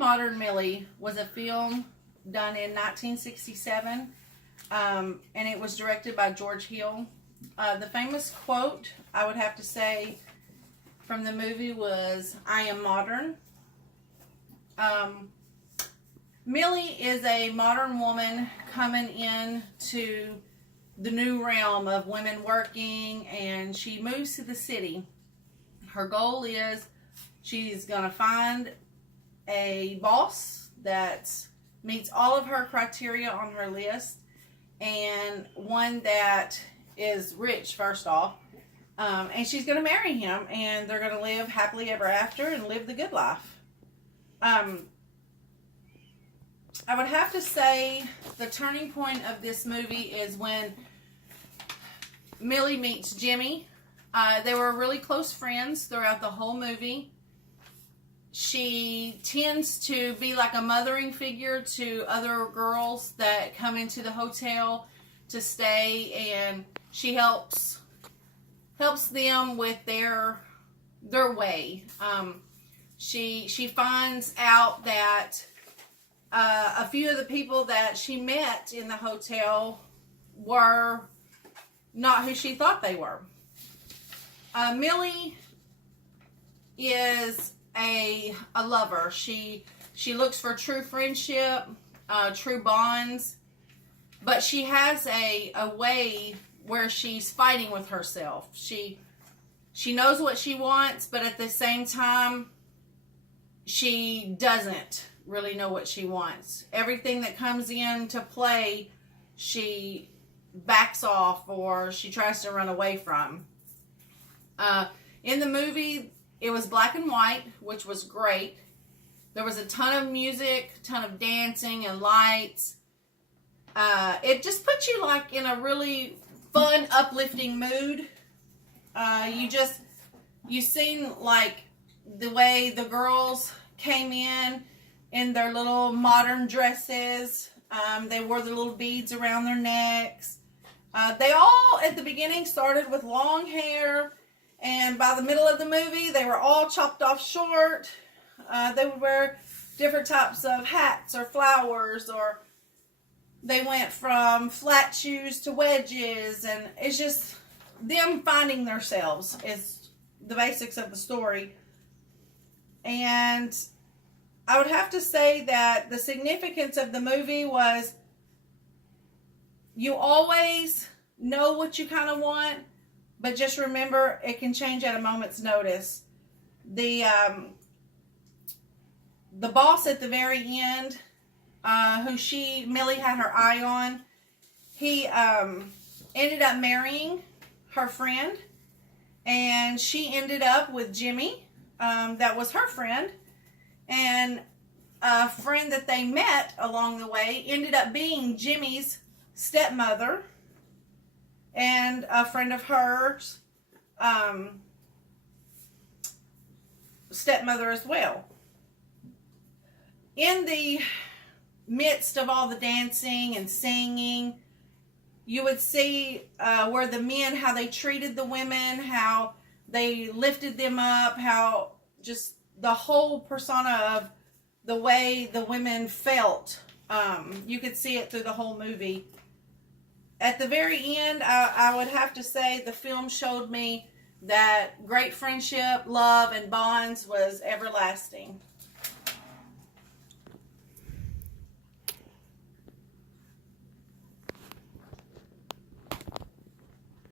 Modern Millie was a film done in 1967, and it was directed by George Hill. The famous quote, I would have to say, from the movie was, "I am modern." Millie is a modern woman coming into the new realm of women working, and she moves to the city. Her goal is she's going to find a boss that meets all of her criteria on her list, and one that is rich, first off. And she's going to marry him, and they're going to live happily ever after and live the good life. I would have to say the turning point of this movie is when Millie meets Jimmy. They were really close friends throughout the whole movie. She tends to be like a mothering figure to other girls that come into the hotel to stay, and she helps them with their way. She finds out that a few of the people that she met in the hotel were not who she thought they were. Millie is a lover. She looks for true friendship, true bonds, but she has a way where she's fighting with herself. She knows what she wants, but at the same time, she doesn't really know what she wants. Everything that comes into play, she backs off or she tries to run away from. In the movie, it was black and white, which was great. There was a ton of music, ton of dancing and lights. It just puts you like in a really fun, uplifting mood. You seen like the way the girls came in their little modern dresses. They wore the little beads around their necks. They all, at the beginning, started with long hair, and by the middle of the movie, they were all chopped off short. They would wear different types of hats or flowers, or they went from flat shoes to wedges, and it's just them finding themselves is the basics of the story. And I would have to say that the significance of the movie was you always know what you kind of want, but just remember it can change at a moment's notice. The boss at the very end, who Millie had her eye on, he ended up marrying her friend, and she ended up with Jimmy, that was her friend, and a friend that they met along the way ended up being Jimmy's stepmother, and a friend of hers, stepmother as well. In the midst of all the dancing and singing, you would see where the men, how they treated the women, how they lifted them up, how just the whole persona of the way the women felt. You could see it through the whole movie. At the very end, I would have to say the film showed me that great friendship, love, and bonds was everlasting.